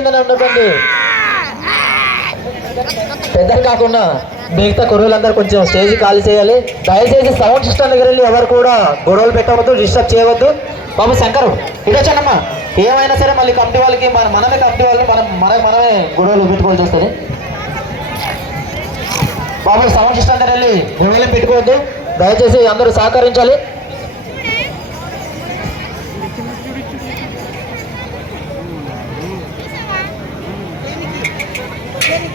అయిందని ఉండకండి. పెద్ద కాకుండా మిగతా కుర్రోళ్ళందరూ కొంచెం స్టేజ్ ఖాళీ చేయాలి. దయచేసి సౌండ్ సిస్టమ్ దగ్గర వెళ్ళి ఎవరు కూడా గొడవలు పెట్టవద్దు, డిస్టర్బ్ చేయవద్దు. బాబు శంకరు ఇదొచ్చానమ్మా. ఏమైనా సరే మళ్ళీ కమిటీ వాళ్ళకి మనమే కమిటీ వాళ్ళు మనమే గొడవలు పెట్టుకోవాల్సి వస్తుంది. బాబు సౌండ్ సిస్టమ్ దగ్గర వెళ్ళి గొడవలు పెట్టుకోవద్దు. దయచేసి అందరూ సహకరించాలి.